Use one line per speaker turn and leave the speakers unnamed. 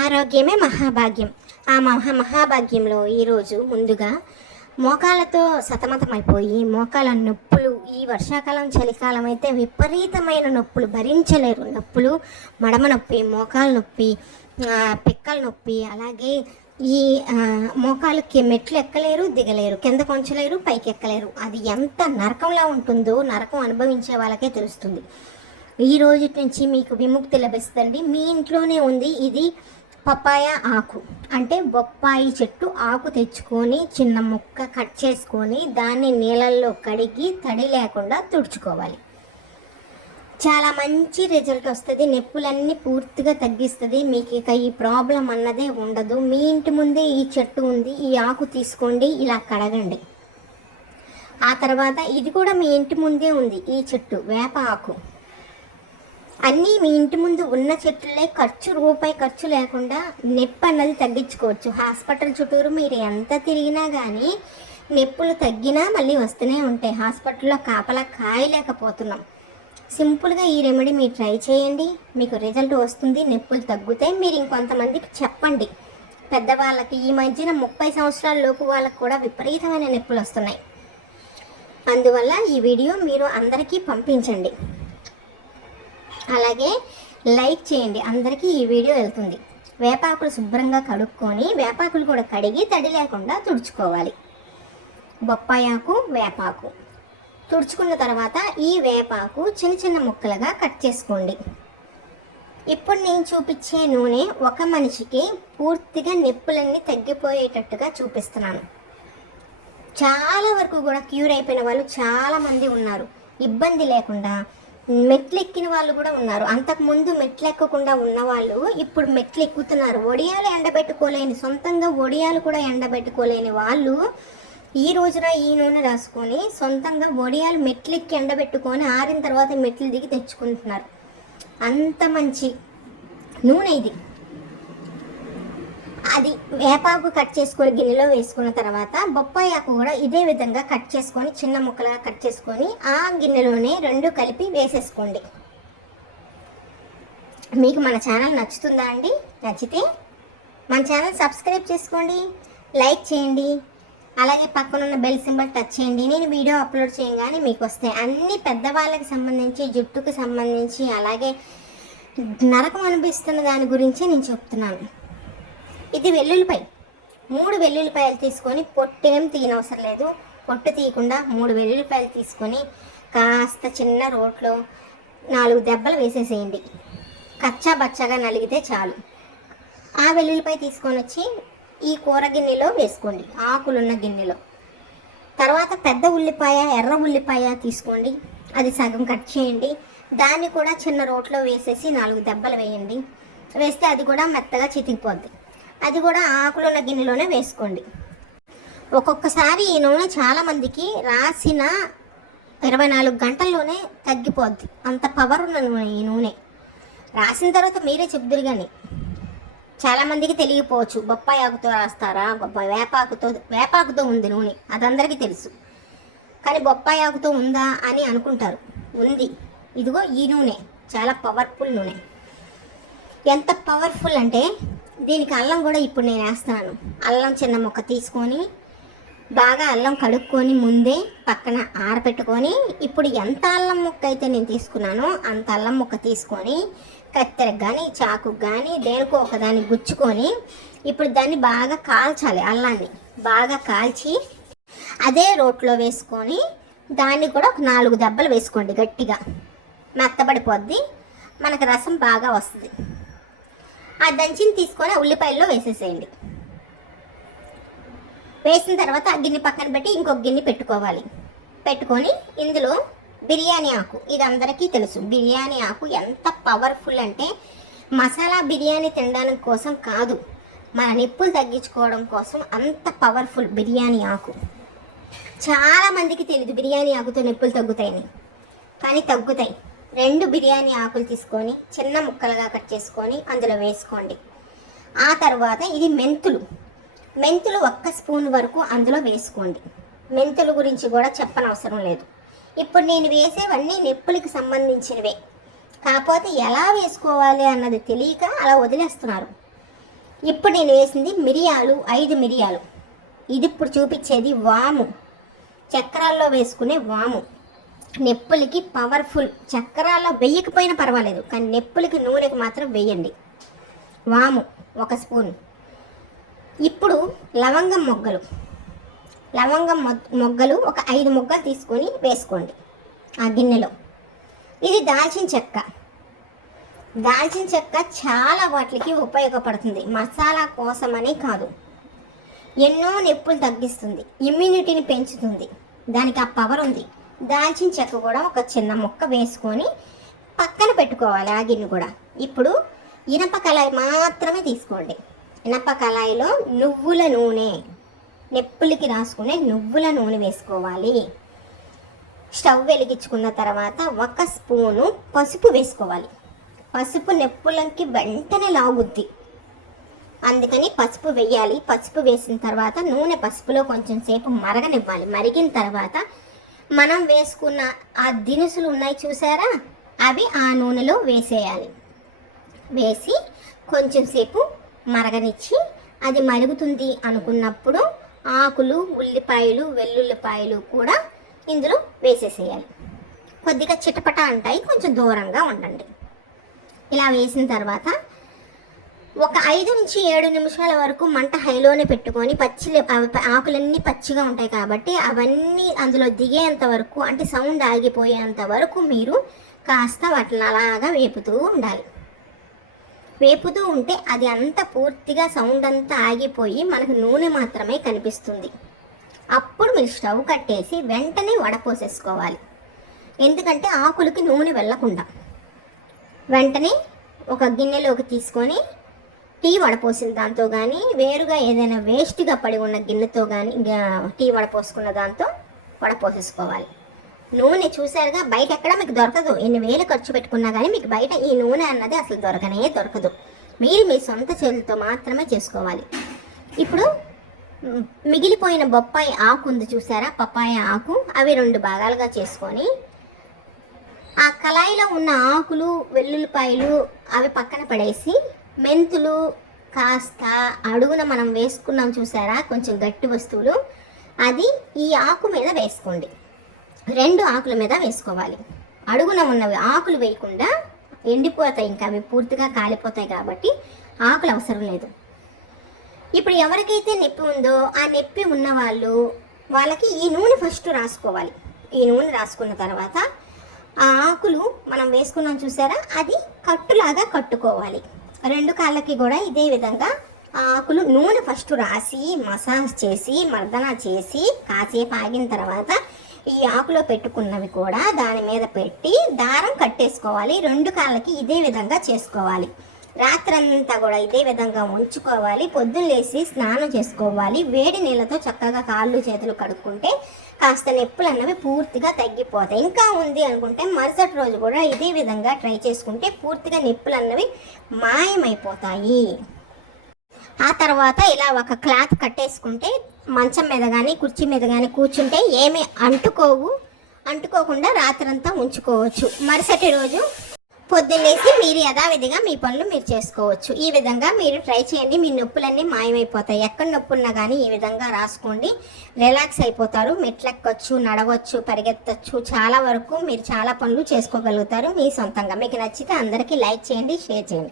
ఆరోగ్యమే మహాభాగ్యం. ఆ మహా మహాభాగ్యంలో ఈరోజు ముందుగా మోకాలతో సతమతమైపోయి మోకాల నొప్పులు ఈ వర్షాకాలం చలికాలం అయితే విపరీతమైన నొప్పులు భరించలేరు నొప్పులు మడమ నొప్పి మోకాల నొప్పి పిక్కల నొప్పి అలాగే ఈ మోకాలకి మెట్లు ఎక్కలేరు దిగలేరు కింద కొంచలేరు పైకి ఎక్కలేరు. అది ఎంత నరకంలా ఉంటుందో నరకం అనుభవించే వాళ్ళకే తెలుస్తుంది. ఈ రోజు నుంచి మీకు విముక్తి లభిస్తుంది మీ ఇంట్లోనే ఉంది. ఇది పపాయ ఆకు. అంటే బొప్పాయి చెట్టు ఆకు తెచ్చుకొని చిన్న ముక్క కట్ చేసుకొని దాన్ని నీళ్ళల్లో కడిగి తడి లేకుండా తుడుచుకోవాలి. చాలా మంచి రిజల్ట్ వస్తుంది. నొప్పులన్నీ పూర్తిగా తగ్గిస్తుంది. మీకు ఇక ఈ ప్రాబ్లం అన్నదే ఉండదు. మీ ఇంటి ముందే ఈ చెట్టు ఉంది ఈ ఆకు తీసుకోండి ఇలా కడగండి. ఆ తర్వాత ఇది కూడా మీ ఇంటి ముందే ఉంది ఈ చెట్టు వేప ఆకు. అన్నీ మీ ఇంటి ముందు ఉన్న చెట్లే ఖర్చు రూపాయి ఖర్చు లేకుండా నొప్పి అన్నది తగ్గించుకోవచ్చు. హాస్పిటల్ చుట్టూరు మీరు ఎంత తిరిగినా కానీ నొప్పులు తగ్గినా మళ్ళీ వస్తూనే ఉంటాయి. హాస్పిటల్లో కాపలా కాయలేకపోతున్నాం. సింపుల్గా ఈ రెమెడీ మీరు ట్రై చేయండి. మీకు రిజల్ట్ వస్తుంది నొప్పులు తగ్గుతాయి. మీరు ఇంకొంతమందికి చెప్పండి. పెద్దవాళ్ళకి ఈ మధ్యన ముప్పై సంవత్సరాల లోపు వాళ్ళకు కూడా విపరీతమైన నొప్పులు వస్తున్నాయి. అందువల్ల ఈ వీడియో మీరు అందరికీ పంపించండి. అలాగే లైక్ చేయండి. అందరికీ ఈ వీడియో వెళ్తుంది. వేపాకులు శుభ్రంగా కడుక్కొని వేపాకులు కూడా కడిగి తడి లేకుండా తుడుచుకోవాలి. బొప్పాయాకు వేపాకు. తుడుచుకున్న తర్వాత ఈ వేపాకు చిన్న చిన్న ముక్కలుగా కట్ చేసుకోండి. ఇప్పుడు నేను చూపించే నూనె ఒక మనిషికి పూర్తిగా నొప్పులన్నీ తగ్గిపోయేటట్టుగా చూపిస్తున్నాను. చాలా వరకు కూడా క్యూర్ అయిపోయిన వాళ్ళు చాలామంది ఉన్నారు. ఇబ్బంది లేకుండా మెట్లు ఎక్కిన వాళ్ళు కూడా ఉన్నారు. అంతకుముందు మెట్లు ఎక్కకుండా ఉన్న వాళ్ళు ఇప్పుడు మెట్లు ఎక్కుతున్నారు ఒడియాలు ఎండబెట్టుకోలేని సొంతంగా ఒడియాలు కూడా ఎండబెట్టుకోలేని వాళ్ళు ఈ రోజున ఈ నూనె రాసుకొని సొంతంగా ఒడియాలు మెట్లు ఎక్కి ఎండబెట్టుకొని ఆరిన తర్వాత మెట్లు దిగి తెచ్చుకుంటున్నారు. అంత మంచి నూనె ఇది. అది వేపాకు కట్ చేసుకొని గిన్నెలో వేసుకున్న తర్వాత బొప్పాయి ఆకు కూడా ఇదే విధంగా కట్ చేసుకొని చిన్న ముక్కలుగా కట్ చేసుకొని ఆ గిన్నెలోనే రెండు కలిపి వేసేసుకోండి. మీకు మన ఛానల్ నచ్చుతుందా అండి? నచ్చితే మన ఛానల్ సబ్స్క్రైబ్ చేసుకోండి లైక్ చేయండి అలాగే పక్కనున్న బెల్ సింబల్ టచ్ చేయండి. నేను వీడియో అప్లోడ్ చేయగానే మీకు వస్తాయి అన్ని పెద్దవాళ్ళకి సంబంధించి జుట్టుకు సంబంధించి అలాగే నరకం అనిపిస్తున్న దాని గురించి నేను చెప్తున్నాను. ఇది వెల్లుల్లిపాయ. మూడు వెల్లుల్లిపాయలు తీసుకొని పొట్టేం తీయనవసరం లేదు. పొట్టు తీయకుండా మూడు వెల్లుల్లిపాయలు తీసుకొని కాస్త చిన్న రోట్లో నాలుగు దెబ్బలు వేసేసేయండి. కచ్చా బచ్చగా నలిగితే చాలు. ఆ వెల్లుల్లిపాయ తీసుకొని వచ్చి ఈ కూర గిన్నెలో వేసుకోండి. ఆకులున్న గిన్నెలో. తర్వాత పెద్ద ఉల్లిపాయ ఎర్ర ఉల్లిపాయ తీసుకోండి. అది సగం కట్ చేయండి. దాన్ని కూడా చిన్న రోట్లో వేసేసి నాలుగు దెబ్బలు వేయండి. వేస్తే అది కూడా మెత్తగా చితికిపోద్ది. అది కూడా ఆకులున్న గిన్నెలోనే వేసుకోండి. ఒక్కొక్కసారి ఈ నూనె చాలామందికి రాసిన ఇరవై నాలుగు గంటల్లోనే తగ్గిపోద్ది. అంత పవర్ ఉన్న నూనె ఈ నూనె. రాసిన తర్వాత మీరే చెప్దురు కానీ చాలామందికి తెలియకపోవచ్చు. బొప్పాయి ఆకుతో రాస్తారా? బొప్పాయి వేపాకుతో వేపాకుతో ఉంది నూనె. అది అందరికీ తెలుసు. కానీ బొప్పాయి ఆకుతో ఉందా అని అనుకుంటారు. ఉంది. ఇదిగో ఈ నూనె. చాలా పవర్ఫుల్ నూనె. ఎంత పవర్ఫుల్ అంటే దీనికి అల్లం కూడా ఇప్పుడు నేను వేస్తాను. అల్లం చిన్న ముక్క తీసుకొని బాగా అల్లం కడుక్కొని ముందే పక్కన ఆరబెట్టుకొని ఇప్పుడు ఎంత అల్లం ముక్క అయితే నేను తీసుకున్నానో అంత అల్లం ముక్క తీసుకొని కత్తెరకు కానీ చాకుకు కానీ దేనికో ఒకదాన్ని గుచ్చుకొని ఇప్పుడు దాన్ని బాగా కాల్చాలి అల్లాన్ని. బాగా కాల్చి అదే రోట్లో వేసుకొని దాన్ని కూడా ఒక నాలుగు దెబ్బలు వేసుకోండి గట్టిగా. మెత్తబడిపోద్ది. మనకు రసం బాగా వస్తుంది. ఆ దంచిని తీసుకొని ఆ ఉల్లిపాయల్లో వేసేసేయండి. వేసిన తర్వాత ఆ గిన్నె పక్కన పెట్టి ఇంకొక గిన్నె పెట్టుకోవాలి. పెట్టుకొని ఇందులో బిర్యానీ ఆకు. ఇది అందరికీ తెలుసు. బిర్యానీ ఆకు ఎంత పవర్ఫుల్ అంటే మసాలా బిర్యానీ తినడానికి కోసం కాదు మన నొప్పులు తగ్గించుకోవడం కోసం అంత పవర్ఫుల్ బిర్యానీ ఆకు. చాలా మందికి తెలియదు బిర్యానీ ఆకుతో నొప్పులు తగ్గుతాయని. కానీ తగ్గుతాయి. రెండు బిర్యానీ ఆకులు తీసుకొని చిన్న ముక్కలుగా కట్ చేసుకొని అందులో వేసుకోండి. ఆ తర్వాత ఇది మెంతులు. మెంతులు ఒక్క స్పూన్ వరకు అందులో వేసుకోండి. మెంతుల గురించి కూడా చెప్పనవసరం లేదు. ఇప్పుడు నేను వేసేవన్నీ నొప్పులకి సంబంధించినవే. కాకపోతే ఎలా వేసుకోవాలి అన్నది తెలియక అలా వదిలేస్తున్నారు. ఇప్పుడు నేను వేసింది మిరియాలు ఐదు మిరియాలు. ఇది ఇప్పుడు చూపించేది వాము. చక్రాల్లో వేసుకునే వాము. నెప్పులకి పవర్ఫుల్ చక్రాల్లో వెయ్యకపోయినా పర్వాలేదు కానీ నెప్పులకి నూనెకి మాత్రం వేయండి. వాము ఒక స్పూన్. ఇప్పుడు లవంగం మొగ్గలు. లవంగం మొగ్గలు ఒక ఐదు మొగ్గలు తీసుకొని వేసుకోండి ఆ గిన్నెలో. ఇది దాల్చిన చెక్క. దాల్చిన చెక్క చాలా వాటికి ఉపయోగపడుతుంది. మసాలా కోసమని కాదు. ఎన్నో నొప్పులు తగ్గిస్తుంది. ఇమ్యూనిటీని పెంచుతుంది. దానికి ఆ పవర్ ఉంది. దాల్చిన చెక్క కూడా ఒక చిన్న ముక్క వేసుకొని పక్కన పెట్టుకోవాలి ఆ గిన్నె కూడా. ఇప్పుడు ఇనప కళాయి మాత్రమే తీసుకోండి. ఇనప కళాయిలో నువ్వుల నూనె నెప్పులకి రాసుకునే నువ్వుల నూనె వేసుకోవాలి. స్టవ్ వెలిగించుకున్న తర్వాత ఒక స్పూను పసుపు వేసుకోవాలి. పసుపు నెప్పులకి వెంటనే లాగుద్ది. అందుకని పసుపు వేయాలి. పసుపు వేసిన తర్వాత నూనె పసుపులో కొంచెం సేపు మరగనివ్వాలి. మరిగిన తర్వాత మనం వేసుకున్న ఆ దినుసులు ఉన్నాయి చూసారా? అవి ఆ నూనెలో వేసేయాలి. వేసి కొంచెం సేపు మరగనిచ్చి అది మరుగుతుంది అనుకున్నప్పుడు ఆకులు ఉల్లిపాయలు వెల్లుల్లిపాయలు కూడా ఇందులో వేసేసేయాలి. కొద్దిగా చిటపట అంటాయి కొంచెం దూరంగా ఉండండి. ఇలా వేసిన తర్వాత ఒక ఐదు నుంచి ఏడు నిమిషాల వరకు మంట హైలోనే పెట్టుకొని పచ్చి ఆకులన్నీ పచ్చిగా ఉంటాయి కాబట్టి అవన్నీ అందులో దిగేంత వరకు అంటే సౌండ్ ఆగిపోయేంత వరకు మీరు కాస్త వాటిని అలాగా వేపుతూ ఉండాలి. వేపుతూ ఉంటే అది అంత పూర్తిగా సౌండ్ అంతా ఆగిపోయి మనకు నూనె మాత్రమే కనిపిస్తుంది. అప్పుడు మీరు స్టవ్ కట్టేసి వెంటనే వడపోసేసుకోవాలి ఎందుకంటే ఆకులకి నూనె వెళ్ళకుండా. వెంటనే ఒక గిన్నెలోకి తీసుకొని టీ వడపోసిన దాంతో కానీ వేరుగా ఏదైనా వేస్ట్గా పడి ఉన్న గిన్నెతో కానీ టీ వడపోసుకున్న దాంతో వడపోసేసుకోవాలి నూనె చూసారుగా బయట ఎక్కడ మీకు దొరకదు. ఎన్ని వేలు ఖర్చు పెట్టుకున్నా కానీ మీకు బయట ఈ నూనె అన్నది అసలు దొరకనే దొరకదు. మీరు మీ సొంత చేతులతో మాత్రమే చేసుకోవాలి. ఇప్పుడు మిగిలిపోయిన బొప్పాయి ఆకు ఉంది చూసారా? పప్పాయ ఆకు. అవి రెండు భాగాలుగా చేసుకొని ఆ కళాయిలో ఉన్న ఆకులు వెల్లుల్లిపాయలు అవి పక్కన పడేసి మెంతులు కాస్త అడుగున మనం వేసుకున్నాం చూసారా? కొంచెం గట్టి వస్తువులు. అది ఈ ఆకు మీద వేసుకోండి. రెండు ఆకుల మీద వేసుకోవాలి. అడుగున ఉన్నవి ఆకులు వేయకుండా ఎండిపోతాయి ఇంకా అవి పూర్తిగా కాలిపోతాయి కాబట్టి ఆకులు అవసరం లేదు. ఇప్పుడు ఎవరికైతే నొప్పి ఉందో ఆ నొప్పి ఉన్న వాళ్ళు వాళ్ళకి ఈ నూనె ఫస్ట్ రాసుకోవాలి. ఈ నూనె రాసుకున్న తర్వాత ఆ ఆకులు మనం వేసుకున్నాం చూసారా? అది కట్టులాగా కట్టుకోవాలి. రెండు కాళ్ళకి కూడా ఇదే విధంగా ఆ ఆకులు నూనె ఫస్ట్ రాసి మసాజ్ చేసి మర్దన చేసి కాసేపు ఆగిన తర్వాత ఈ ఆకులో పెట్టుకున్నవి కూడా దాని మీద పెట్టి దారం కట్టేసుకోవాలి. రెండు కాళ్ళకి ఇదే విధంగా చేసుకోవాలి. రాత్రంతా కూడా ఇదే విధంగా ఉంచుకోవాలి. పొద్దున్న లేసి స్నానం చేసుకోవాలి. వేడి నీళ్ళతో చక్కగా కాళ్ళు చేతులు కడుక్కుంటే కాస్త నొప్పులు అన్నవి పూర్తిగా తగ్గిపోతాయి. ఇంకా ఉంది అనుకుంటే మరుసటి రోజు కూడా ఇదే విధంగా ట్రై చేసుకుంటే పూర్తిగా నొప్పులు అన్నవి మాయమైపోతాయి. ఆ తర్వాత ఇలా ఒక క్లాత్ కట్టేసుకుంటే మంచం మీద కానీ కుర్చీ మీద కానీ కూర్చుంటే ఏమీ అంటుకోవు. అంటుకోకుండా రాత్రంతా ఉంచుకోవచ్చు. మరుసటి రోజు పొద్దున్నేసి మీరు యథావిధిగా మీ పనులు మీరు చేసుకోవచ్చు. ఈ విధంగా మీరు ట్రై చేయండి. మీ నొప్పులన్నీ మాయమైపోతాయి. ఎక్కడ నొప్పి ఉన్నా కానీ ఈ విధంగా రాసుకోండి. రిలాక్స్ అయిపోతారు. మెట్లెక్కొచ్చు నడవచ్చు పరిగెత్తచ్చు. చాలా వరకు మీరు చాలా పనులు చేసుకోగలుగుతారు. మీ సొంతంగా. మీకు నచ్చితే అందరికీ లైక్ చేయండి షేర్ చేయండి.